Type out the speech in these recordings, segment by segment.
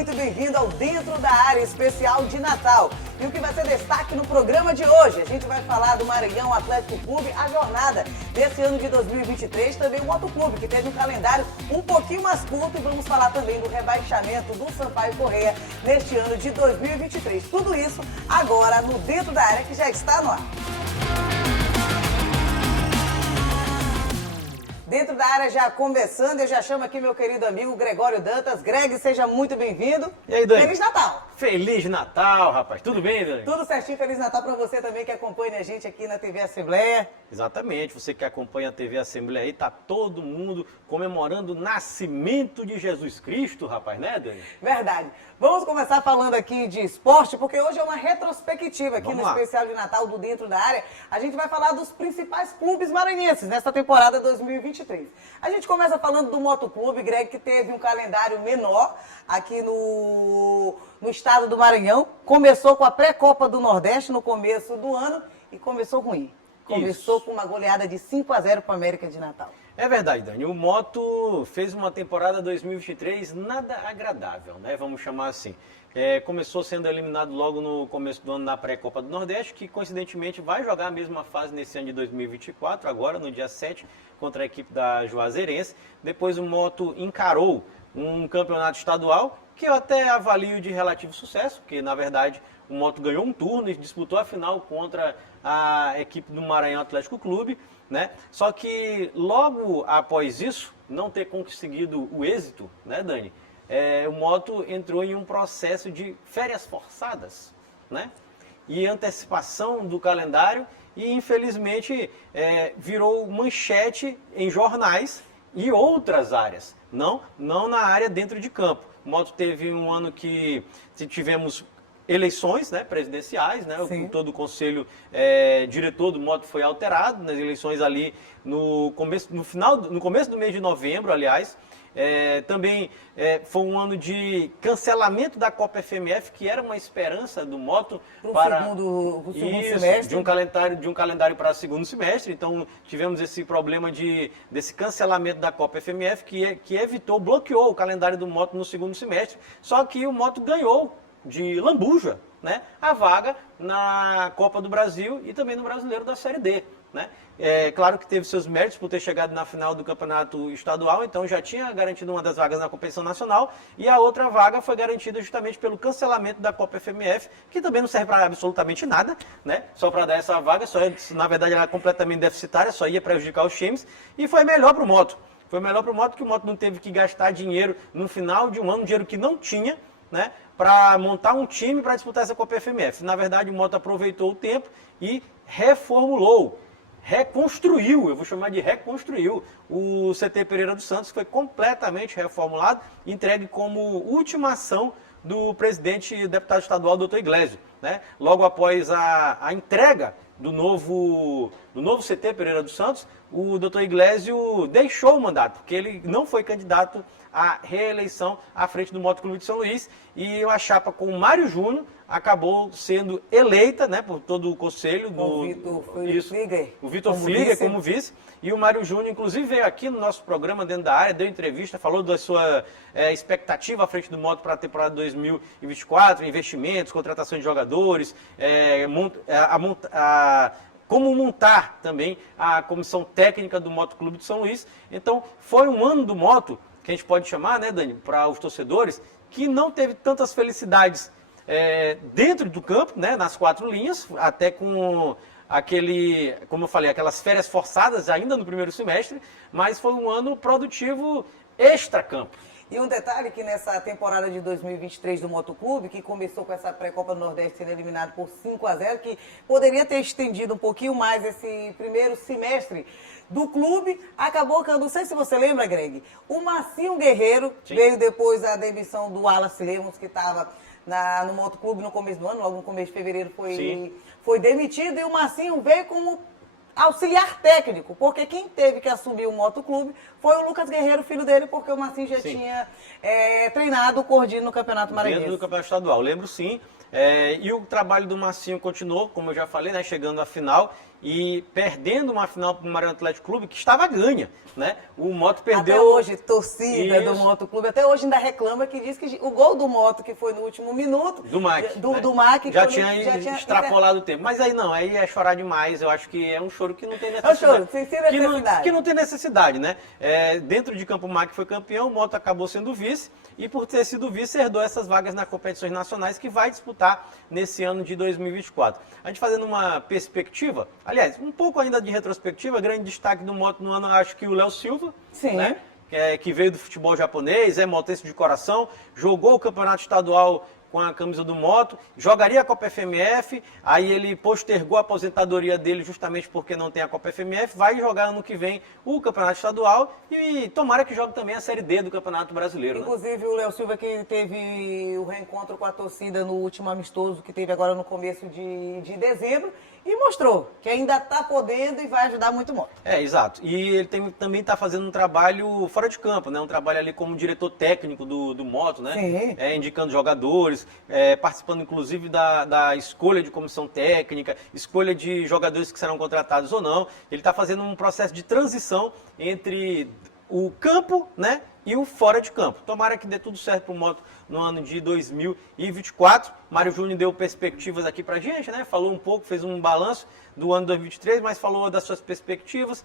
muito bem-vindo ao Dentro da Área Especial de Natal. E o que vai ser destaque no programa de hoje? A gente vai falar do Maranhão Atlético Clube, a jornada desse ano de 2023, também o Motoclube, que teve um calendário um pouquinho mais curto, e vamos falar também do rebaixamento do Sampaio Corrêa neste ano de 2023. Tudo isso agora no Dentro da Área, que já está no ar. Dentro da área já começando, eu já chamo aqui meu querido amigo Gregório Dantas. Greg, seja muito bem-vindo. E aí, Dani? Feliz Natal! Feliz Natal, rapaz. Tudo bem, Dani? Tudo certinho, Feliz Natal para você também que acompanha a gente aqui na TV Assembleia. Exatamente, você que acompanha a TV Assembleia aí, tá todo mundo comemorando o nascimento de Jesus Cristo, rapaz, né, Dani? Verdade. Vamos começar falando aqui de esporte, porque hoje é uma retrospectiva aqui no especial de Natal do Dentro da Área. A gente vai falar dos principais clubes maranhenses nesta temporada 2023. A gente começa falando do Motoclube, Greg, que teve um calendário menor aqui no estado do Maranhão. Começou com a pré-copa do Nordeste no começo do ano e começou ruim. Começou com uma goleada de 5-0 para a América de Natal. É verdade, Dani. O Moto fez uma temporada 2023 nada agradável, né? Vamos chamar assim. Começou sendo eliminado logo no começo do ano na pré-copa do Nordeste, que coincidentemente vai jogar a mesma fase nesse ano de 2024, agora no dia 7, contra a equipe da Juazeirense. Depois o Moto encarou um campeonato estadual, que eu até avalio de relativo sucesso, porque na verdade o Moto ganhou um turno e disputou a final contra a equipe do Maranhão Atlético Clube, né? Só que logo após isso, não ter conseguido o êxito, né, Dani? O Moto entrou em um processo de férias forçadas, né? E antecipação do calendário e infelizmente virou manchete em jornais e outras áreas, não na área dentro de campo. O Moto teve um ano que tivemos eleições, né, presidenciais, né, todo o conselho diretor do Moto foi alterado nas eleições ali no começo do mês de novembro, aliás. Também foi um ano de cancelamento da Copa FMF, que era uma esperança do Moto para o segundo semestre. De um calendário para o segundo semestre. Então tivemos esse problema desse cancelamento da Copa FMF que bloqueou o calendário do Moto no segundo semestre. Só que o Moto ganhou de lambuja, né, a vaga na Copa do Brasil e também no Brasileiro da Série D, né? Claro que teve seus méritos por ter chegado na final do campeonato estadual, então já tinha garantido uma das vagas na competição nacional, e a outra vaga foi garantida justamente pelo cancelamento da Copa FMF, que também não serve para absolutamente nada, né? Só para dar essa vaga, na verdade ela é completamente deficitária, só ia prejudicar os times, e foi melhor para o Moto. Foi melhor para o Moto que o Moto não teve que gastar dinheiro no final de um ano, dinheiro que não tinha, né, para montar um time para disputar essa Copa FMF. Na verdade, o Moto aproveitou o tempo e reconstruiu, eu vou chamar de reconstruiu, o CT Pereira dos Santos, que foi completamente reformulado, entregue como última ação do presidente e deputado estadual, Dr. Iglesio, né? Logo após a entrega do novo CT Pereira dos Santos, o Dr. Iglesio deixou o mandato, porque ele não foi candidato à reeleição à frente do Motoclube de São Luís, e a chapa com o Mário Júnior acabou sendo eleita, né, por todo o conselho O Vitor Flieger como vice, e o Mário Júnior inclusive veio aqui no nosso programa Dentro da Área, deu entrevista, falou da sua expectativa à frente do Moto para a temporada 2024, investimentos, contratação de jogadores, como montar também a comissão técnica do Motoclube de São Luís. Então foi um ano do Moto, que a gente pode chamar, né, Dani, para os torcedores, que não teve tantas felicidades dentro do campo, né, nas quatro linhas, até com como eu falei, aquelas férias forçadas ainda no primeiro semestre, mas foi um ano produtivo extra-campo. E um detalhe que nessa temporada de 2023 do Motoclube, que começou com essa pré-copa do Nordeste sendo eliminado por 5-0, que poderia ter estendido um pouquinho mais esse primeiro semestre do clube, acabou que, eu não sei se você lembra, Greg, o Marcinho Guerreiro veio depois da demissão do Wallace Lemos, que estava no Motoclube no começo do ano, logo no começo de fevereiro foi demitido, e o Marcinho veio como auxiliar técnico, porque quem teve que assumir o Motoclube foi o Lucas Guerreiro, filho dele, porque o Marcinho já tinha treinado o Cordino no Campeonato Maranhense. Dentro do Campeonato Estadual, lembro sim. E o trabalho do Marcinho continuou, como eu já falei, né, chegando à final e perdendo uma final para o Maranhão Atlético Clube que estava ganha, né? O Moto perdeu... Até hoje, torcida do Isso. Moto Clube, até hoje ainda reclama que diz que o gol do Moto, que foi no último minuto... Do Mac. Do Mac. Já tinha extrapolado o tempo. Mas aí não, aí é chorar demais. Eu acho que é um choro que não tem necessidade. É um choro, sem necessidade. Que não tem necessidade, né? Dentro de campo, o Mac foi campeão, o Moto acabou sendo vice. E por ter sido vice, herdou essas vagas nas competições nacionais que vai disputar nesse ano de 2024. A gente fazendo uma perspectiva, aliás, um pouco ainda de retrospectiva, grande destaque do Moto no ano, acho que o Léo Silva, Sim. Né? Que veio do futebol japonês, é motense de coração, jogou o campeonato estadual com a camisa do Moto, jogaria a Copa FMF, aí ele postergou a aposentadoria dele justamente porque não tem a Copa FMF, vai jogar ano que vem o campeonato estadual e tomara que jogue também a Série D do Campeonato Brasileiro. Inclusive o Léo Silva que teve o reencontro com a torcida no último amistoso que teve agora no começo de dezembro e mostrou que ainda está podendo e vai ajudar muito o Moto. Exato. E ele também está fazendo um trabalho fora de campo, né? Um trabalho ali como diretor técnico do Moto, né? Sim. Indicando jogadores, participando inclusive da escolha de comissão técnica, escolha de jogadores que serão contratados ou não. Ele está fazendo um processo de transição entre o campo, né? E o fora de campo. Tomara que dê tudo certo para o Moto no ano de 2024. Mário Júnior deu perspectivas aqui para a gente, né? Falou um pouco, fez um balanço do ano 2023, mas falou das suas perspectivas.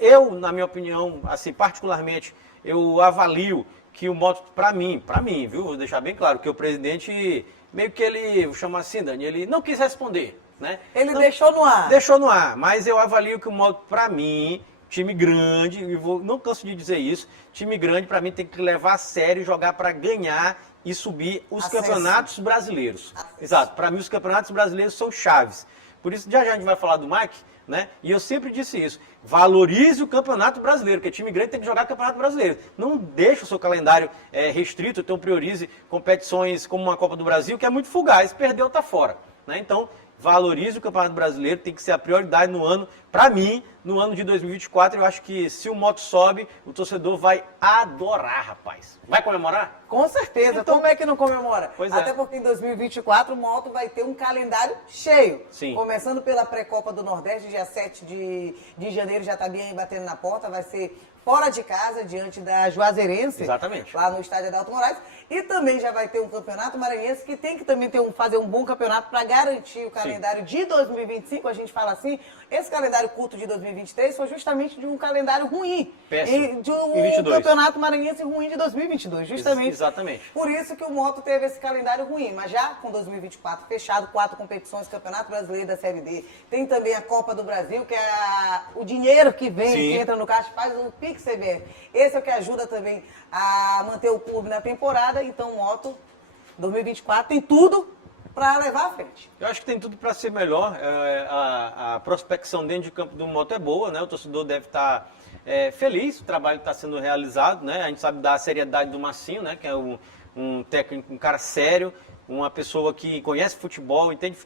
Eu, na minha opinião, assim, particularmente, eu avalio que o Moto, para mim, viu? Vou deixar bem claro, que o presidente, meio que ele, vou chamar assim, Dani, ele não quis responder, né? Ele deixou no ar. Deixou no ar, mas eu avalio que o Moto, para mim, time grande, e não canso de dizer isso, time grande para mim tem que levar a sério, jogar para ganhar e subir os campeonatos brasileiros. Exato, para mim os campeonatos brasileiros são chaves. Por isso, já a gente vai falar do Mike, né? E eu sempre disse isso, valorize o campeonato brasileiro, porque time grande tem que jogar campeonato brasileiro. Não deixe o seu calendário restrito, então priorize competições como uma Copa do Brasil, que é muito fugaz, perdeu, tá fora. Né? Então, valorize o Campeonato Brasileiro, tem que ser a prioridade no ano, para mim, no ano de 2024, eu acho que se o Moto sobe, o torcedor vai adorar, rapaz. Vai comemorar? Com certeza, Então, como é que não comemora? Pois é. Até porque em 2024 o Moto vai ter um calendário cheio. Sim. Começando pela pré-copa do Nordeste, dia 7 de janeiro, já está bem aí batendo na porta, vai ser fora de casa, diante da Juazeirense. Exatamente. Lá no estádio Adalto Moraes. E também já vai ter um campeonato maranhense que tem que também fazer um bom campeonato para garantir o calendário de 2025. A gente fala assim, esse calendário curto de 2023 foi justamente de um calendário ruim. Péssimo. De um 22. campeonato maranhense ruim de 2022, justamente. Exatamente. Por isso que o Moto teve esse calendário ruim, mas já com 2024 fechado, 4 competições, Campeonato Brasileiro da Série D, tem também a Copa do Brasil, que é o dinheiro que vem, Sim. que entra no caixa, faz o Pix CBF. Esse é o que ajuda também a manter o clube na temporada, então o Moto 2024 tem tudo para levar à frente. Eu acho que tem tudo para ser melhor. A prospecção dentro de campo do Moto é boa, né? O torcedor deve estar feliz, o trabalho está sendo realizado, né? A gente sabe da seriedade do Marcinho, né? Que é um técnico, um cara sério, uma pessoa que conhece futebol, entende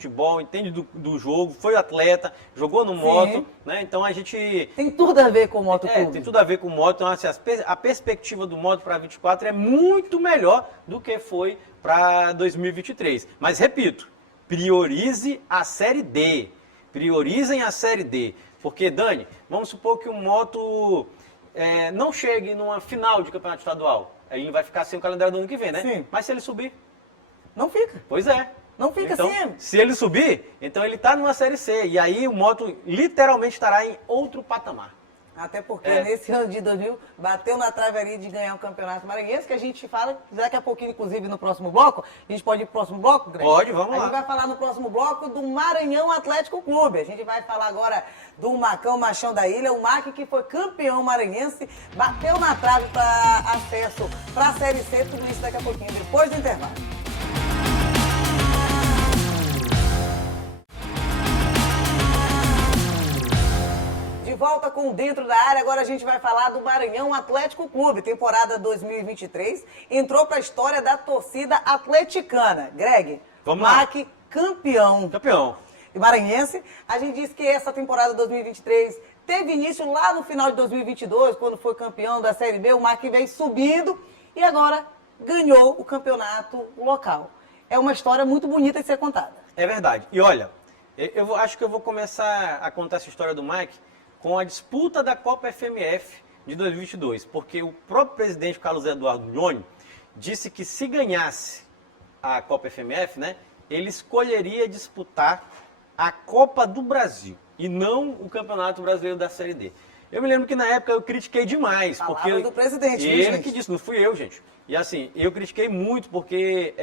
do jogo, foi atleta, jogou no Moto, né? Então a gente... Tem tudo a ver com o Moto Clube. Tem tudo a ver com o Moto. Então, assim, a perspectiva do Moto para 24 é muito melhor do que foi para 2023. Mas, repito, priorize a Série D. Priorizem a Série D. Porque, Dani, vamos supor que o Moto não chegue numa final de campeonato estadual. Aí ele vai ficar sem o calendário do ano que vem, né? Sim. Mas se ele subir... Não fica. Pois é. Não fica então, assim. Se ele subir, então ele está numa Série C. E aí o Moto literalmente estará em outro patamar. Até porque nesse ano de 2000 bateu na trave ali de ganhar o Campeonato Maranhense, que a gente fala daqui a pouquinho, inclusive no próximo bloco. A gente pode ir pro próximo bloco, Greg? Pode, vamos lá. A gente vai falar no próximo bloco do Maranhão Atlético Clube. A gente vai falar agora do Macão Machão da Ilha, o MAC que foi campeão maranhense, bateu na trave para acesso para a Série C, tudo isso daqui a pouquinho, depois do intervalo. Volta com Dentro da Área, agora a gente vai falar do Maranhão Atlético Clube, temporada 2023, entrou para a história da torcida atleticana. Greg, vamos lá. MAC campeão. Campeão. Maranhense, a gente disse que essa temporada 2023 teve início lá no final de 2022, quando foi campeão da Série B, o MAC veio subindo e agora ganhou o campeonato local. é uma história muito bonita de ser contada. É verdade. E olha, acho que eu vou começar a contar essa história do Mike com a disputa da Copa FMF de 2022, porque o próprio presidente Carlos Eduardo Mignoni disse que se ganhasse a Copa FMF, né, ele escolheria disputar a Copa do Brasil e não o Campeonato Brasileiro da Série D. Eu me lembro que na época eu critiquei demais, porque do presidente, viu, ele gente? que disse, não fui eu, gente. E assim, eu critiquei muito porque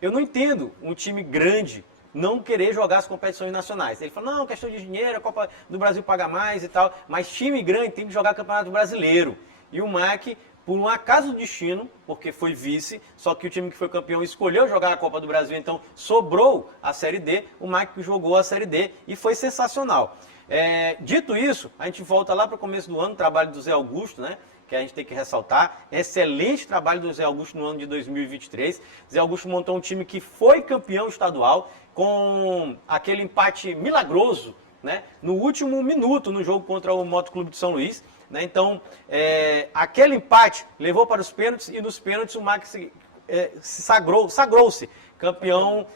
eu não entendo um time grande não querer jogar as competições nacionais. Ele falou, não, questão de dinheiro, a Copa do Brasil paga mais e tal, mas time grande tem que jogar Campeonato Brasileiro. E o Mike, por um acaso do destino, porque foi vice, só que o time que foi campeão escolheu jogar a Copa do Brasil, então sobrou a Série D, o Mike jogou a Série D e foi sensacional. Dito isso, a gente volta lá para o começo do ano, o trabalho do Zé Augusto, né? Que a gente tem que ressaltar. Excelente trabalho do Zé Augusto no ano de 2023. Zé Augusto montou um time que foi campeão estadual com aquele empate milagroso, né? No último minuto no jogo contra o Moto Clube de São Luís. Né? Então, aquele empate levou para os pênaltis e nos pênaltis o Max sagrou-se campeão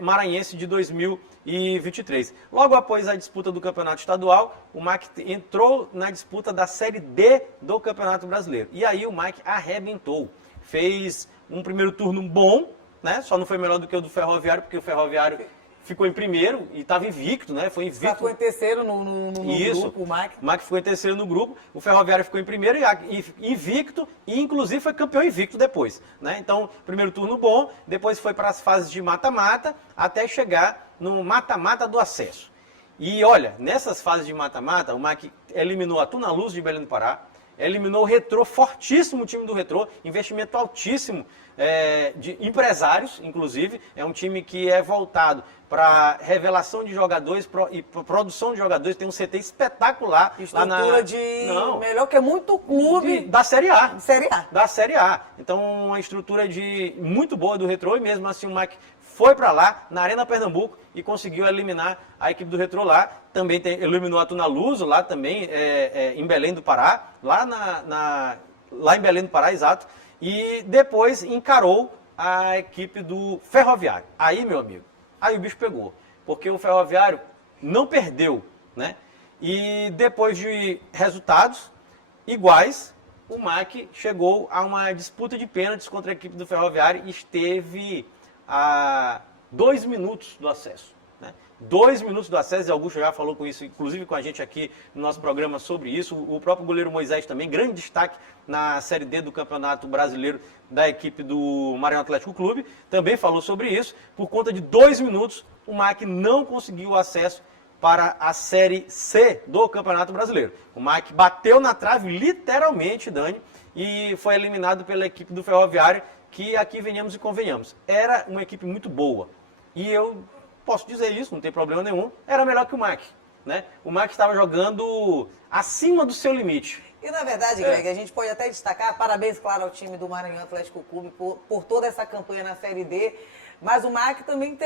maranhense de 2023. Logo após a disputa do Campeonato Estadual, o Mike entrou na disputa da Série D do Campeonato Brasileiro. E aí o Mike arrebentou. Fez um primeiro turno bom, né? Só não foi melhor do que o do Ferroviário, porque o Ferroviário ficou em primeiro e estava invicto, né? Foi invicto. Ficou em terceiro no grupo, o Mike. O Mike ficou em terceiro no grupo, o Ferroviário ficou em primeiro e invicto, e inclusive foi campeão invicto depois. Né? Então, primeiro turno bom, depois foi para as fases de mata-mata, até chegar no mata-mata do acesso. E olha, nessas fases de mata-mata, o Mike eliminou a Tuna Luz de Belém do Pará, eliminou o Retrô, fortíssimo time do Retrô, investimento altíssimo de empresários, inclusive. É um time que é voltado para revelação de jogadores e produção de jogadores. Tem um CT espetacular. Estrutura melhor que é muito clube. Da Série A. Série A. Da Série A. Então, uma estrutura muito boa do Retrô, e mesmo assim o Mike foi para lá, na Arena Pernambuco, e conseguiu eliminar a equipe do Retrô lá. Também eliminou a Tuna Luso, lá também, em Belém do Pará, lá em Belém do Pará, exato. E depois encarou a equipe do Ferroviário. Aí, meu amigo, aí o bicho pegou. Porque o Ferroviário não perdeu, né? E depois de resultados iguais, o Mike chegou a uma disputa de pênaltis contra a equipe do Ferroviário e esteve a 2 minutos do acesso. 2 minutos do acesso, e Augusto já falou com isso, inclusive com a gente aqui no nosso programa sobre isso. O próprio goleiro Moisés também, grande destaque na Série D do Campeonato Brasileiro da equipe do Maranhão Atlético Clube, também falou sobre isso. Por conta de 2 minutos, o Mike não conseguiu acesso para a Série C do Campeonato Brasileiro. O Mike bateu na trave, literalmente, Dani, e foi eliminado pela equipe do Ferroviário, que aqui venhamos e convenhamos. Era uma equipe muito boa. E eu posso dizer isso, não tem problema nenhum, era melhor que o Mike. Né? O Mike estava jogando acima do seu limite. E na verdade, Greg, a gente pode até destacar, parabéns, claro, ao time do Maranhão Atlético Clube por toda essa campanha na Série D, mas o Mike também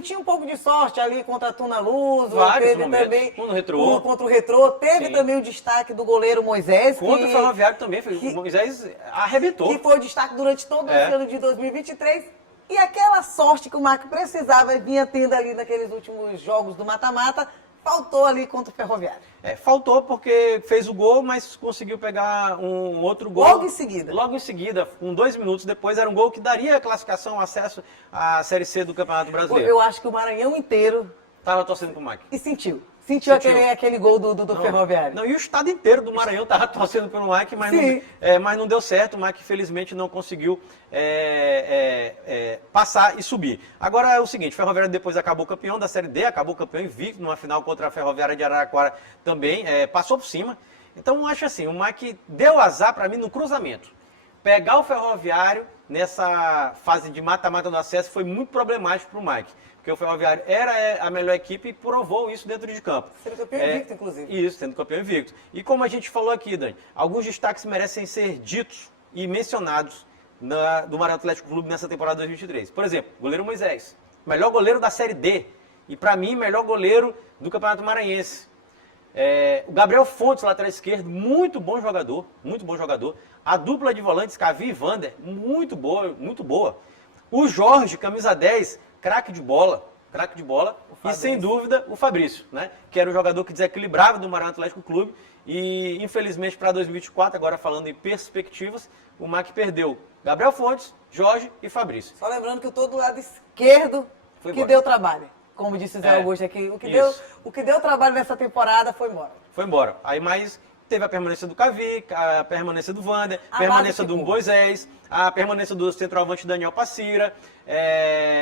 tinha um pouco de sorte ali contra a Tuna Luz, teve também contra o Retrô, teve também o destaque do goleiro Moisés. Contra o Ferroviário também, o Moisés arrebentou. Que foi o destaque durante todo esse ano de 2023. E aquela sorte que o Mike precisava e vinha tendo ali naqueles últimos jogos do mata-mata, faltou ali contra o Ferroviário. Faltou porque fez o gol, mas conseguiu pegar um outro gol. Logo em seguida. Logo em seguida, com 2 minutos depois, era um gol que daria a classificação, acesso à Série C do Campeonato Brasileiro. Eu acho que o Maranhão inteiro estava torcendo pro Mike. E sentiu aquele gol do Ferroviário. Não, e o estado inteiro do Maranhão estava torcendo pelo Mike, mas não deu certo. O Mike, infelizmente, não conseguiu passar e subir. Agora é o seguinte, o Ferroviário depois acabou campeão da Série D, acabou campeão invicto numa final contra a Ferroviária de Araraquara também, passou por cima. Então, eu acho assim, o Mike deu azar para mim no cruzamento. Pegar o Ferroviário nessa fase de mata-mata do acesso foi muito problemático para o Mike. Porque o Ferroviário era a melhor equipe e provou isso dentro de campo. Sendo campeão invicto, inclusive. Isso, sendo campeão invicto. E como a gente falou aqui, Dani, alguns destaques merecem ser ditos e mencionados do Maranhão Atlético Clube nessa temporada 2023. Por exemplo, goleiro Moisés, melhor goleiro da Série D. E para mim, melhor goleiro do Campeonato Maranhense. O Gabriel Fontes, lateral esquerdo, muito bom jogador, muito bom jogador. A dupla de volantes, Cavi e Vander, muito boa, muito boa. O Jorge, camisa 10, craque de bola. E sem dúvida o Fabrício, né? Que era o jogador que desequilibrava do Maranhão Atlético Clube. E infelizmente para 2024, agora falando em perspectivas, o MAC perdeu Gabriel Fontes, Jorge e Fabrício. Só lembrando que o todo lado esquerdo Foi que embora. deu trabalho. Como disse o Zé Augusto aqui, o que deu trabalho nessa temporada foi embora. Foi embora. Aí mais teve a permanência do Cavi, a permanência do Vander, a A permanência base do Moisés, a permanência do centroavante Daniel Passira.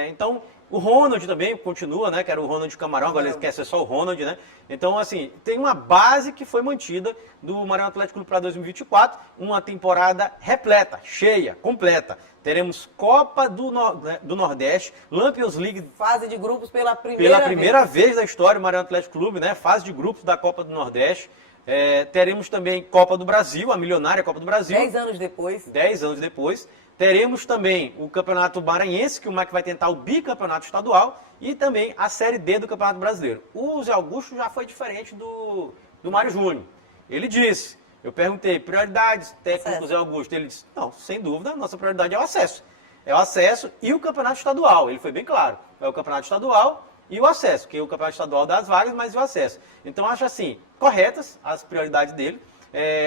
Então, o Ronald também continua, né? Que era o Ronald Camarão, agora ele quer ser só o Ronald, né? Então, assim, tem uma base que foi mantida do Maranhão Atlético Clube para 2024, uma temporada repleta, cheia, completa. Teremos Copa do Nordeste, Lampions League. Fase de grupos pela primeira vez da história, o Maranhão Atlético Clube, né? Fase de grupos da Copa do Nordeste. Teremos também Copa do Brasil, a milionária Copa do Brasil. 10 anos depois. 10 anos depois. Teremos também o Campeonato Maranhense, que o MAC vai tentar o bicampeonato estadual, e também a Série D do Campeonato Brasileiro. O Zé Augusto já foi diferente do Mário Júnior. Ele disse, eu perguntei, prioridades, técnico Zé Augusto. Ele disse, não, sem dúvida, a nossa prioridade é o acesso. É o acesso e o Campeonato Estadual. Ele foi bem claro. É o Campeonato Estadual e o acesso, que é o Campeonato Estadual das vagas, mas e o acesso. Então, acho assim, corretas as prioridades dele.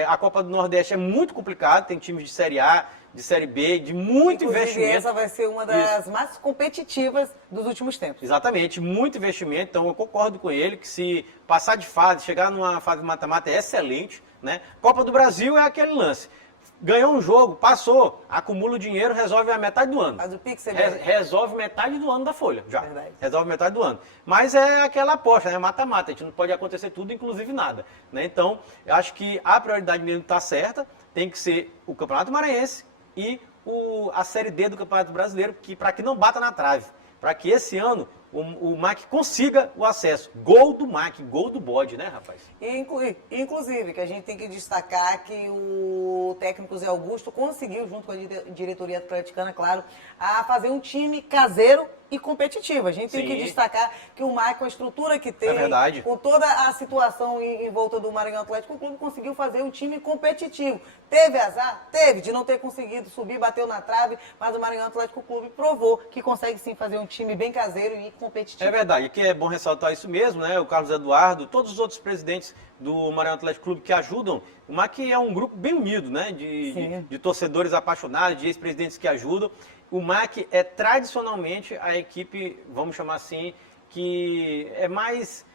A Copa do Nordeste é muito complicado, tem times de Série A, de Série B, de muito investimento. Essa vai ser uma das mais competitivas dos últimos tempos. Exatamente, muito investimento, então eu concordo com ele que se passar de fase, chegar numa fase de mata-mata é excelente, né? Copa do Brasil é aquele lance. Ganhou um jogo, passou, acumula o dinheiro, resolve a metade do ano. Faz o Pix, resolve metade do ano da folha, já. Verdade. Resolve metade do ano. Mas é aquela aposta, né? Mata-mata, a gente não pode acontecer tudo, inclusive nada. Né? Então, eu acho que a prioridade mesmo está certa, tem que ser o Campeonato Maranhense e a Série D do Campeonato Brasileiro, para que não bata na trave. Para que esse ano o MAC consiga o acesso. Gol do MAC, gol do bode, né, rapaz? Inclusive, que a gente tem que destacar que o técnico Zé Augusto conseguiu, junto com a diretoria atleticana, claro, a fazer um time caseiro e competitivo. A gente tem que destacar que o MAC, com a estrutura que tem, com toda a situação em volta do Maranhão Atlético Clube, conseguiu fazer um time competitivo. Teve azar? Teve, de não ter conseguido subir, bateu na trave, mas o Maranhão Atlético Clube provou que consegue sim fazer um time bem caseiro e competitivo. É verdade, aqui é bom ressaltar isso mesmo, né? O Carlos Eduardo, todos os outros presidentes do Maranhão Atlético Clube que ajudam. O MAC é um grupo bem unido, né? De torcedores apaixonados, de ex-presidentes que ajudam. O MAC é tradicionalmente a equipe, vamos chamar assim, que é mais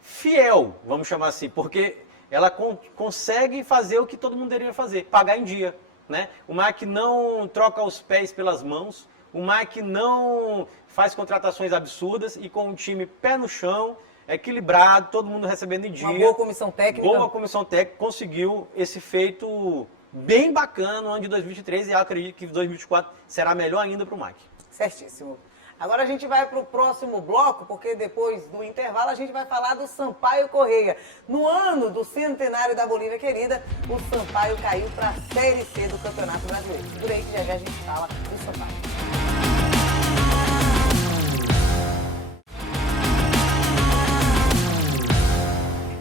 fiel, vamos chamar assim, porque ela consegue fazer o que todo mundo deveria fazer, pagar em dia. Né? O MAC não troca os pés pelas mãos, o MAC não faz contratações absurdas e com um time pé no chão, equilibrado, todo mundo recebendo em dia. Uma boa comissão técnica. Boa comissão técnica conseguiu esse feito bem bacana no ano de 2023 e eu acredito que 2024 será melhor ainda para o MAC. Certíssimo. Agora a gente vai para o próximo bloco, porque depois do intervalo a gente vai falar do Sampaio Correia. No ano do centenário da Bolívia querida, o Sampaio caiu para a Série C do Campeonato Brasileiro. Por aí que já a gente fala do Sampaio.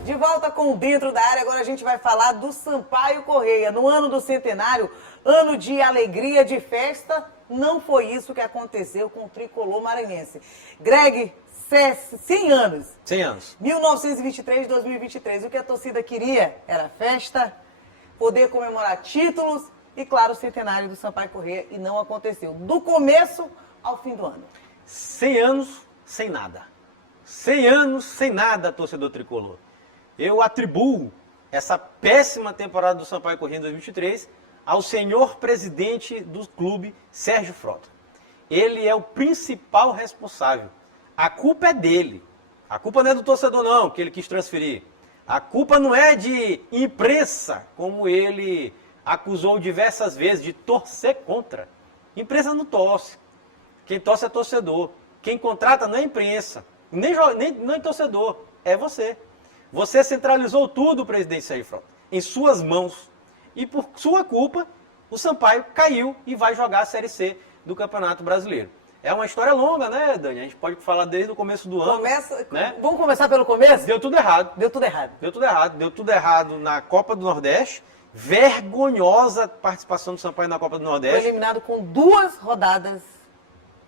De volta com o Dentro da Área, agora a gente vai falar do Sampaio Correia. No ano do centenário, ano de alegria, de festa, não foi isso que aconteceu com o tricolor maranhense. Greg, 100 anos. 100 anos. 1923, 2023. O que a torcida queria era festa, poder comemorar títulos e, claro, o centenário do Sampaio Correia, e não aconteceu. Do começo ao fim do ano. 100 anos sem nada. 100 anos sem nada, torcedor tricolor. Eu atribuo essa péssima temporada do Sampaio Correia em 2023 ao senhor presidente do clube, Sérgio Frota. Ele é o principal responsável. A culpa é dele. A culpa não é do torcedor, não, que ele quis transferir. A culpa não é de imprensa, como ele acusou diversas vezes de torcer contra. Imprensa não torce. Quem torce é torcedor. Quem contrata não é imprensa, nem torcedor, é você. Você centralizou tudo, presidente Sérgio Frota, em suas mãos. E por sua culpa, o Sampaio caiu e vai jogar a Série C do Campeonato Brasileiro. É uma história longa, né, Dani? A gente pode falar desde o começo do ano. Né? Vamos começar pelo começo? Deu tudo errado. Deu tudo errado. Deu tudo errado. Deu tudo errado na Copa do Nordeste. Vergonhosa participação do Sampaio na Copa do Nordeste. Foi eliminado com 2 rodadas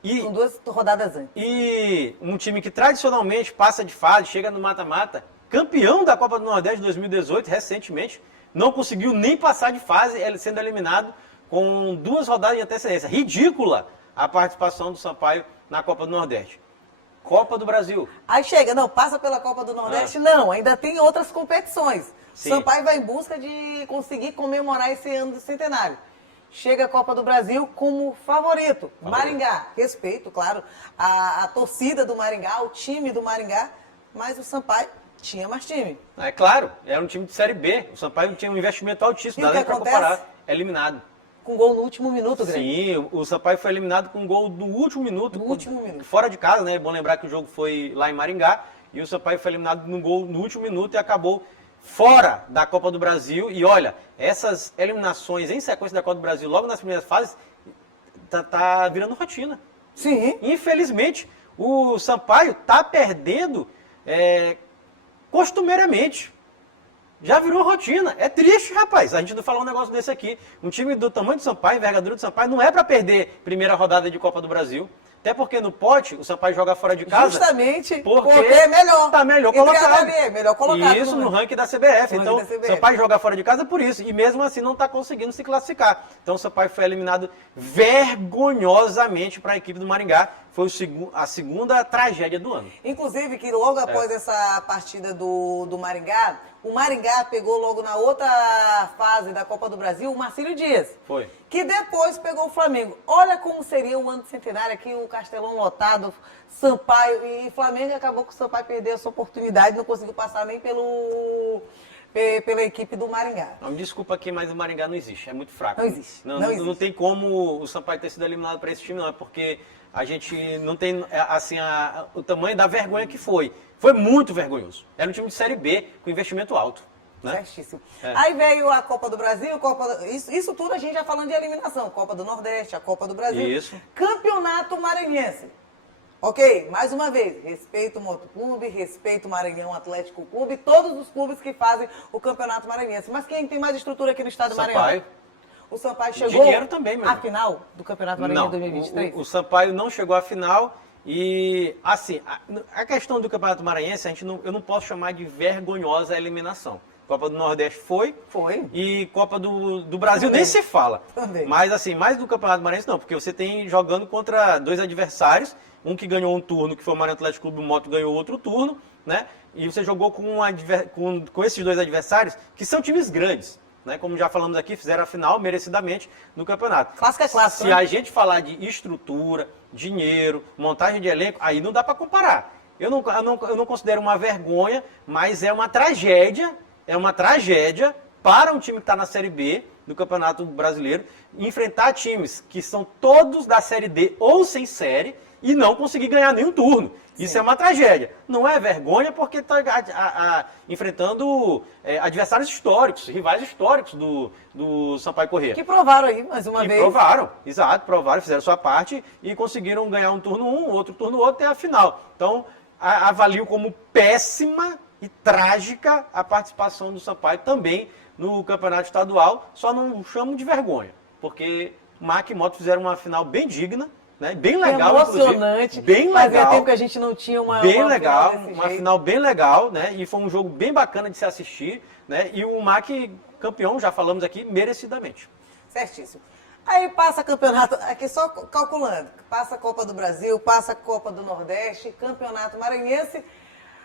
Com 2 rodadas antes. E um time que tradicionalmente passa de fase, chega no mata-mata, campeão da Copa do Nordeste de 2018, recentemente, não conseguiu nem passar de fase, sendo eliminado com 2 rodadas de antecedência. Ridícula a participação do Sampaio na Copa do Nordeste. Copa do Brasil. Aí chega, não, passa pela Copa do Nordeste? Não, ainda tem outras competições. Sim. Sampaio vai em busca de conseguir comemorar esse ano do centenário. Chega a Copa do Brasil como favorito. Maringá, respeito, claro, a torcida do Maringá, o time do Maringá, mas o Sampaio tinha mais time. É claro, era um time de Série B. O Sampaio tinha um investimento altíssimo, E o dá que nem para acontece? comparar. É eliminado. Com gol no último minuto, Greg. Sim, o Sampaio foi eliminado com um gol no último minuto. No último minuto. Fora de casa, né? É bom lembrar que o jogo foi lá em Maringá. E o Sampaio foi eliminado no gol no último minuto e acabou fora da Copa do Brasil. E olha, essas eliminações em sequência da Copa do Brasil, logo nas primeiras fases, tá virando rotina. Sim. Infelizmente, o Sampaio tá perdendo costumeiramente. Já virou rotina. É triste, rapaz. A gente não falou um negócio desse aqui. Um time do tamanho do Sampaio, envergadura do Sampaio, não é para perder primeira rodada de Copa do Brasil. Até porque no pote, o Sampaio joga fora de casa. Justamente porque é melhor. Tá melhor Entre colocado. a melhor colocado. Isso no ranking da CBF. No Então, ranking da CBF. o Sampaio joga fora de casa por isso. E mesmo assim não está conseguindo se classificar. Então, o Sampaio foi eliminado vergonhosamente para a equipe do Maringá. Foi a segunda tragédia do ano. Inclusive, que logo após essa partida do Maringá, o Maringá pegou logo na outra fase da Copa do Brasil o Marcílio Dias. Foi. Que depois pegou o Flamengo. Olha como seria o ano centenário aqui, o Castelão lotado, Sampaio e Flamengo. Acabou que o Sampaio perdeu essa oportunidade, não conseguiu passar nem pela equipe do Maringá. Não, me desculpa aqui, mas o Maringá não existe. É muito fraco. Não existe. Não tem como o Sampaio ter sido eliminado para esse time, não. É porque a gente não tem assim, o tamanho da vergonha que foi. Foi muito vergonhoso. Era um time de Série B, com investimento alto. Né? Certíssimo. Aí veio a Copa do Brasil, isso tudo a gente já falando de eliminação. Copa do Nordeste, a Copa do Brasil. Isso. Campeonato Maranhense. Ok, mais uma vez, respeito o Motoclube, respeito o Maranhão Atlético Clube, todos os clubes que fazem o Campeonato Maranhense. Mas quem tem mais estrutura aqui no estado do Maranhão? Sampaio. O Sampaio chegou Dinheiro também, meu à irmão. final do Campeonato Maranhense 2023? O Sampaio não chegou à final e, assim, a questão do Campeonato Maranhense, eu não posso chamar de vergonhosa a eliminação. Copa do Nordeste foi. E Copa do Brasil Também. nem se fala. Também. Mas, assim, mais do Campeonato Maranhense não, porque você tem jogando contra 2 adversários, um que ganhou um turno, que foi o Maranhão Atlético Clube, o Moto ganhou outro turno, né? E você jogou com esses 2 adversários, que são times grandes. Né, como já falamos aqui, fizeram a final merecidamente no campeonato. Clássico é clássico, Se né? a gente falar de estrutura, dinheiro, montagem de elenco, aí não dá para comparar. Eu não considero uma vergonha, mas é uma tragédia para um time que está na Série B do Campeonato Brasileiro, enfrentar times que são todos da Série D ou sem série e não conseguir ganhar nenhum turno. Isso é uma tragédia. Não é vergonha porque está enfrentando adversários históricos, rivais históricos do Sampaio Corrêa. Que provaram aí, mais uma vez. Provaram, fizeram sua parte e conseguiram ganhar um turno outro turno outro e a final. Então, avalio como péssima e trágica a participação do Sampaio também no campeonato estadual, só não chamo de vergonha, porque Mac e Moto fizeram uma final bem digna, né? Bem legal, emocionante. Inclusive. Bem legal. Fazia tempo que a gente não tinha uma legal, final desse uma jeito. final bem legal, né? E foi um jogo bem bacana de se assistir, né? E o Mac campeão, já falamos aqui, merecidamente. Certíssimo. Aí passa campeonato, aqui só calculando, passa a Copa do Brasil, passa a Copa do Nordeste, Campeonato Maranhense.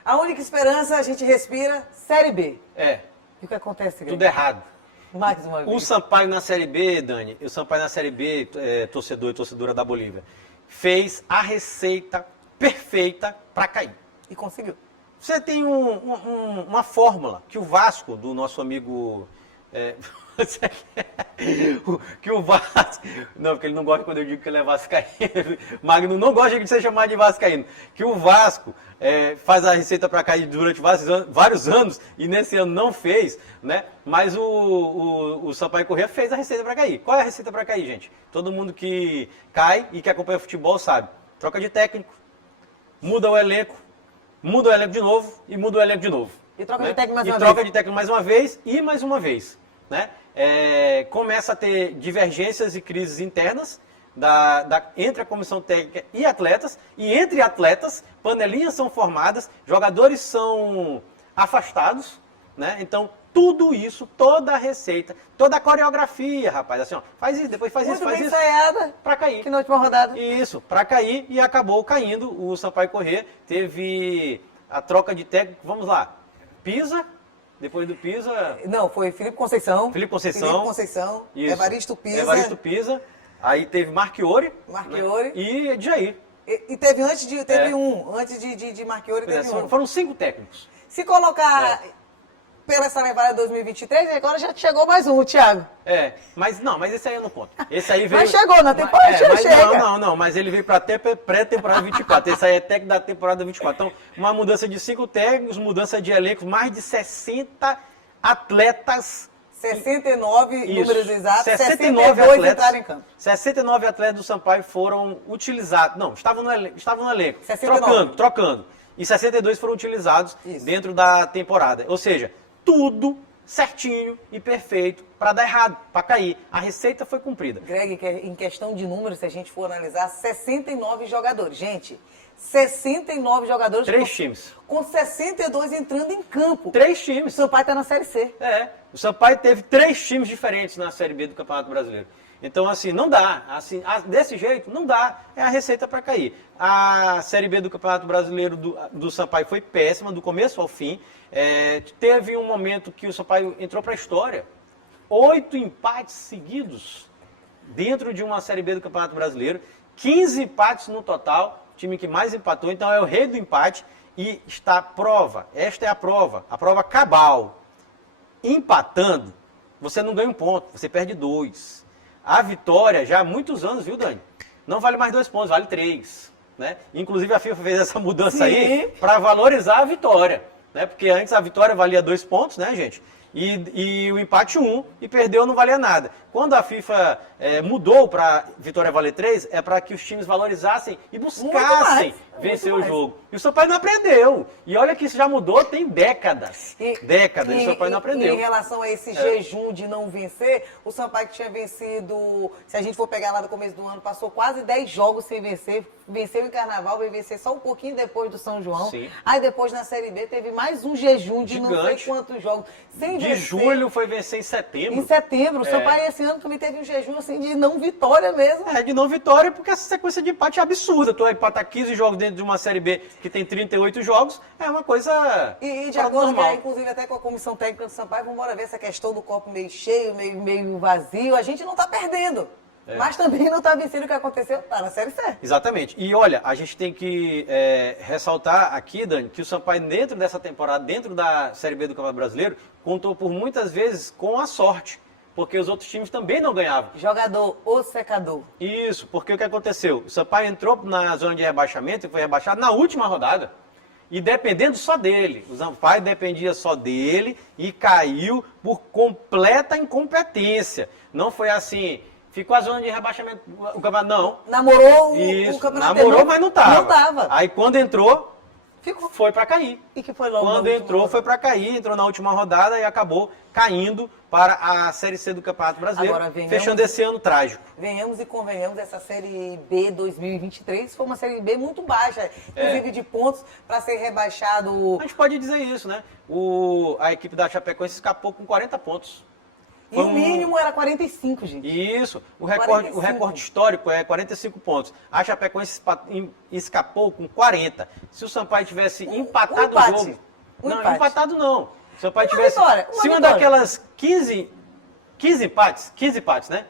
A única esperança, a gente respira, Série B. E o que acontece, Greg? Tudo errado. Mais uma vez. O Sampaio na Série B, Dani, o Sampaio na Série B, torcedor e torcedora da Bolívia, fez a receita perfeita para cair. E conseguiu. Você tem uma fórmula que o Vasco, do nosso amigo... que o Vasco... Não, porque ele não gosta quando eu digo que ele é vascaíno. Magno não gosta de ser chamado de vascaíno. Que o Vasco faz a receita para cair durante vários anos e nesse ano não fez, né? Mas o Sampaio Corrêa fez a receita para cair. Qual é a receita para cair, gente? Todo mundo que cai e que acompanha futebol sabe. Troca de técnico, muda o elenco de novo e muda o elenco de novo. E troca de técnico mais uma vez. E troca de técnico mais uma vez e mais uma vez. Né? Começa a ter divergências e crises internas, entre a comissão técnica e atletas, e entre atletas, panelinhas são formadas, jogadores são afastados, né? Então, tudo isso, toda a receita, toda a coreografia, rapaz, assim, ó, faz isso, depois faz Muito isso, faz bem isso, ensaiada. pra cair. Que na última rodada. Isso, para cair, e acabou caindo o Sampaio Corrêa. Teve a troca de técnico, vamos lá, Pisa, depois do Pisa... Não, foi Felipe Conceição. Felipe Conceição. Felipe Conceição. Isso. Evaristo Pisa. Evaristo Pisa, aí teve Marchiori. Marchiori. Né, e Edjair. E teve antes de Marchiori, teve um. Foram 5 técnicos. Se colocar pela essa levada de 2023, agora já chegou mais um, o Thiago. Mas esse aí eu não conto. Esse aí veio... Mas chegou, na temporada chega. Não, mas ele veio para pré-temporada 24. Esse aí é técnico da temporada 24. Então, uma mudança de 5 técnicos, mudança de elencos, mais de 60 atletas. 69 Isso. números exatos, 69 62 atletas, entraram em campo. 69 atletas do Sampaio foram utilizados. Não, estavam no elenco. 69. Trocando. E 62 foram utilizados dentro da temporada. Ou seja, tudo certinho e perfeito para dar errado, para cair. A receita foi cumprida. Greg, em questão de números, se a gente for analisar, 69 jogadores. Gente, 69 jogadores. 3 times. Com 62 entrando em campo. 3 times. O Sampaio está na Série C. O Sampaio teve 3 times diferentes na Série B do Campeonato Brasileiro. Então, assim, não dá. Assim, desse jeito, não dá. É a receita para cair. A Série B do Campeonato Brasileiro do Sampaio foi péssima, do começo ao fim. Teve um momento que o Sampaio entrou para a história. 8 empates seguidos dentro de uma Série B do Campeonato Brasileiro. 15 empates no total. O time que mais empatou, então é o rei do empate. E está a prova. Esta é a prova cabal. Empatando, você não ganha um ponto, você perde 2. A vitória, já há muitos anos, viu, Dani? Não vale mais 2 pontos, vale 3. Né? Inclusive a FIFA fez essa mudança aí para valorizar a vitória. Né? Porque antes a vitória valia 2 pontos, né, gente? E o empate 1, e perdeu não valia nada. Quando a FIFA mudou para vitória valer 3, é para que os times valorizassem e buscassem vencer o jogo. E o Sampaio não aprendeu. E olha que isso já mudou, tem décadas. E o Sampaio não aprendeu. E em relação a esse jejum de não vencer, o Sampaio que tinha vencido, se a gente for pegar lá do começo do ano, passou quase 10 jogos sem vencer. Venceu em Carnaval, veio vencer só um pouquinho depois do São João. Sim. Aí depois na Série B teve mais um jejum de não sei quantos jogos sem vencer. De julho foi vencer em setembro. Em setembro. O Sampaio esse ano também teve um jejum assim de não vitória mesmo. De não vitória, porque essa sequência de empate é absurda. Tu vai empatar 15 jogos dentro de uma Série B que tem 38 jogos, é uma coisa E de acordo, inclusive, até com a comissão técnica do Sampaio, vamos embora ver essa questão do copo meio cheio, meio vazio. A gente não está perdendo. Mas também não está vencendo o que aconteceu, está na Série C. Exatamente. E olha, a gente tem que ressaltar aqui, Dani, que o Sampaio dentro dessa temporada, dentro da Série B do Campeonato Brasileiro, contou por muitas vezes com a sorte. Porque os outros times também não ganhavam. Jogador ou secador. Isso, porque o que aconteceu? O Sampaio entrou na zona de rebaixamento e foi rebaixado na última rodada. E dependendo só dele. O Sampaio dependia só dele e caiu por completa incompetência. Não foi assim, ficou a zona de rebaixamento, o campeonato não. Namorou Isso, o campeonato. namorou, mas não estava. Não estava. Aí quando entrou, ficou. Foi para cair. E que foi logo Quando entrou, foi para cair, entrou na última rodada e acabou caindo para a Série C do Campeonato Brasileiro, agora, fechando esse ano trágico. Venhamos e convenhamos, essa Série B 2023 foi uma Série B muito baixa, inclusive de pontos para ser rebaixado. A gente pode dizer isso, né? A equipe da Chapecoense escapou com 40 pontos. E o mínimo era 45, gente. Isso. O recorde histórico é 45 pontos. A Chapecoense escapou com 40. Se o Sampaio tivesse empatado o jogo... Não, empatado não. Se o Sampaio tivesse... Se uma daquelas 15 empates, né?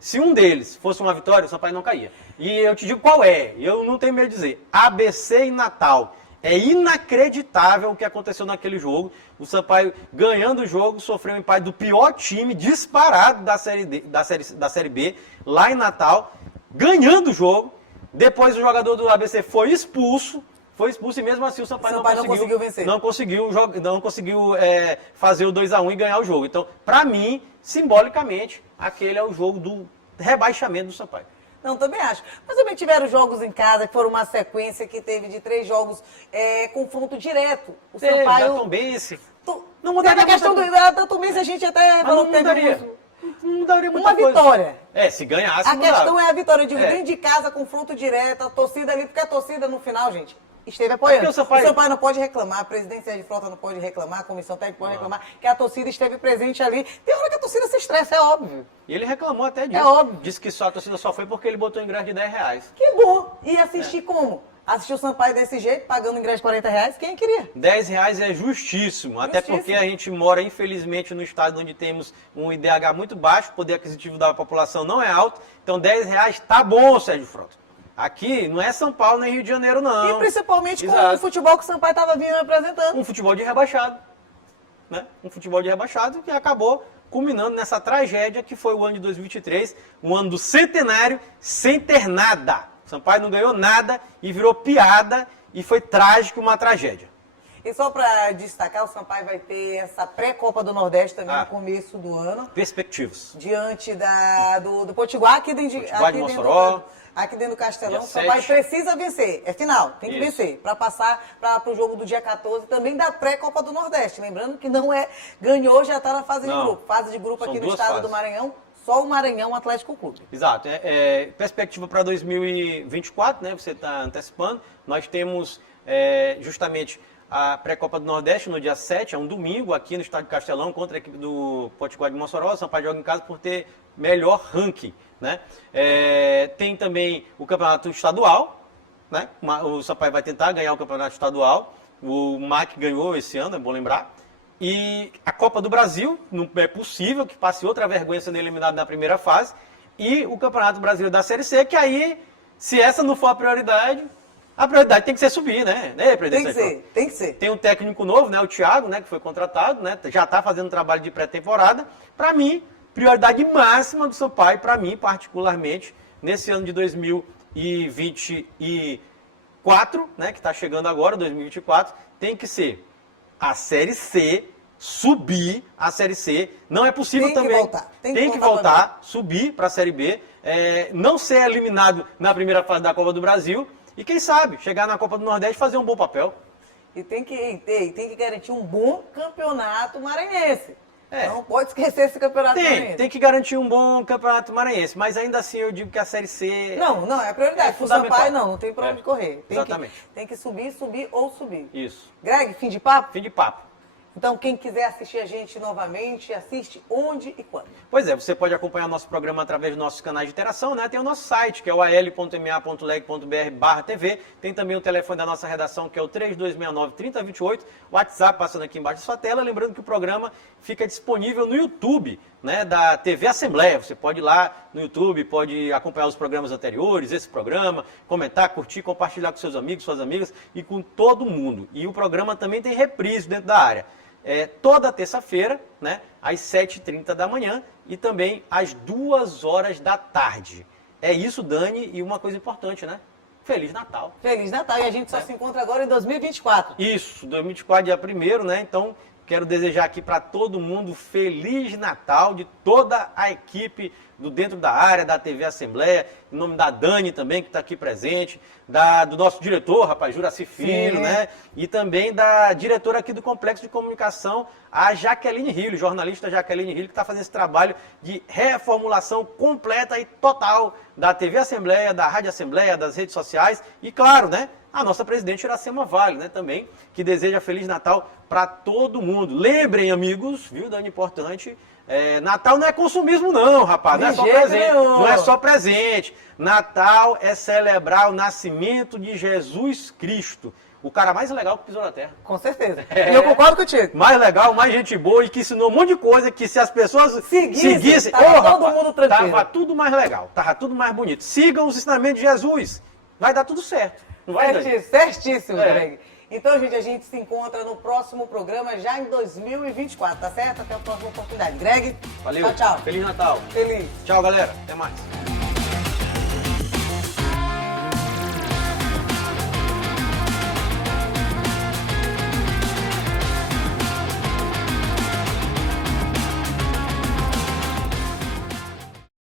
Se um deles fosse uma vitória, o Sampaio não caía. E eu te digo qual é. Eu não tenho medo de dizer. ABC e Natal. É inacreditável o que aconteceu naquele jogo. O Sampaio, ganhando o jogo, sofreu um empate do pior time disparado da Série B, lá em Natal, ganhando o jogo. Depois o jogador do ABC foi expulso e mesmo assim o Sampaio não conseguiu vencer. Não conseguiu fazer o 2-1 e ganhar o jogo. Então, para mim, simbolicamente, aquele é o jogo do rebaixamento do Sampaio. Não, também acho. Mas também tiveram jogos em casa, que foram uma sequência que teve de 3 jogos, confronto direto. O Sampaio... Tombense. Não mudaria a questão da Tombense, a gente até falou que teve mudaria muita Uma coisa. vitória. Se ganhasse, A mudava. questão é a vitória. Eu digo, É. dentro de casa, confronto direto, a torcida ali, porque a torcida no final, gente, esteve apoiando. porque o Sampaio não pode reclamar, a presidência de frota não pode reclamar, a comissão técnica pode reclamar, que a torcida esteve presente ali. Tem hora que a torcida se estressa, é óbvio. E ele reclamou até disso. É óbvio. Disse que só a torcida só foi porque ele botou ingresso de R$10. Que bom. E assistir como? Assistir o Sampaio desse jeito, pagando ingresso de R$40, quem queria? R$10 é justíssimo, até porque a gente mora, infelizmente, no estado onde temos um IDH muito baixo, o poder aquisitivo da população não é alto, então R$10 tá bom, Sérgio Frota. Aqui não é São Paulo nem Rio de Janeiro, não. E principalmente com Exato. o futebol que o Sampaio estava vindo apresentando. Um futebol de rebaixado, né? Um futebol de rebaixado que acabou culminando nessa tragédia que foi o ano de 2023, um ano do centenário, sem ter nada. Sampaio não ganhou nada e virou piada e foi trágico, uma tragédia. E só para destacar, o Sampaio vai ter essa pré-Copa do Nordeste também no começo do ano. Perspectivas. Diante do Potiguar, aqui dentro de Mossoró. Aqui dentro do Castelão. O Dia Sampaio 7. precisa vencer. É final, tem que Isso. vencer. Para passar para o jogo do dia 14, também da pré-Copa do Nordeste. Lembrando que não é. Ganhou, já está na fase de Não. grupo. Fase de grupo São aqui no duas estado fases. do Maranhão. Só o Maranhão Atlético Clube. Exato. Perspectiva para 2024, né? Você está antecipando. Nós temos justamente a pré-Copa do Nordeste no dia 7, é um domingo, aqui no estádio Castelão, contra a equipe do Potiguar de Mossoró. O Sampaio joga em casa por ter melhor ranking, né? Tem também o campeonato estadual, né? O Sampaio vai tentar ganhar o campeonato estadual. O MAC ganhou esse ano, é bom lembrar. E a Copa do Brasil, não é possível que passe outra vergonha sendo eliminado na primeira fase. E o Campeonato Brasileiro da Série C, que aí, se essa não for a prioridade tem que ser subir, né? Tem que ser, tem que ser. Tem um técnico novo, né? O Thiago, né? Que foi contratado, né? Já está fazendo trabalho de pré-temporada. Para mim, prioridade máxima do Sampaio, para mim, particularmente, nesse ano de 2024, né? Que está chegando agora, 2024, tem que ser a Série C, subir a Série C. Não é possível também. Tem que voltar, subir para a Série B, não ser eliminado na primeira fase da Copa do Brasil e, quem sabe, chegar na Copa do Nordeste e fazer um bom papel. E tem que garantir um bom campeonato maranhense. É. Não pode esquecer esse campeonato maranhense. Tem que garantir um bom campeonato maranhense, mas ainda assim eu digo que a Série C... Não, é a prioridade. O Sampaio não tem pra onde correr. Exatamente. Tem que subir ou subir. Isso. Greg, fim de papo? Fim de papo. Então, quem quiser assistir a gente novamente, assiste onde e quando? Pois é, você pode acompanhar nosso programa através dos nossos canais de interação, né? Tem o nosso site, que é o al.ma.leg.br/TV. Tem também o telefone da nossa redação, que é o 3269-3028. WhatsApp passando aqui embaixo da sua tela. Lembrando que o programa fica disponível no YouTube, né, da TV Assembleia. Você pode ir lá no YouTube, pode acompanhar os programas anteriores, esse programa, comentar, curtir, compartilhar com seus amigos, suas amigas e com todo mundo. E o programa também tem reprise dentro da área. Toda terça-feira, né, às 7h30 da manhã e também às 2h da tarde. É isso, Dani, e uma coisa importante, né? Feliz Natal. Feliz Natal, e a gente só se encontra agora em 2024. Isso, 2024, dia 1º, né? Então, quero desejar aqui para todo mundo Feliz Natal, de toda a equipe do dentro da área da TV Assembleia, em nome da Dani também, que está aqui presente, do nosso diretor, rapaz, Juraci Filho, né? E também da diretora aqui do Complexo de Comunicação, a Jaqueline Rilho, jornalista Jaqueline Rilho, que está fazendo esse trabalho de reformulação completa e total da TV Assembleia, da Rádio Assembleia, das redes sociais e, claro, né? A nossa presidente Iracema Vale, né, também, que deseja Feliz Natal para todo mundo. Lembrem, amigos, viu, Dani, importante, Natal não é consumismo não, rapaz, não é só presente. Não é só presente. Natal é celebrar o nascimento de Jesus Cristo. O cara mais legal que pisou na Terra. Com certeza. E eu concordo contigo. Mais legal, mais gente boa e que ensinou um monte de coisa que se as pessoas seguissem, tava todo mundo tranquilo. Tava tudo mais legal, tava tudo mais bonito. Sigam os ensinamentos de Jesus. Vai dar tudo certo. Não vai, Dani? Certíssimo, Greg. Então, gente, a gente se encontra no próximo programa já em 2024, tá certo? Até a próxima oportunidade. Greg, Valeu. tchau. Feliz Natal. Feliz. Tchau, galera. Até mais.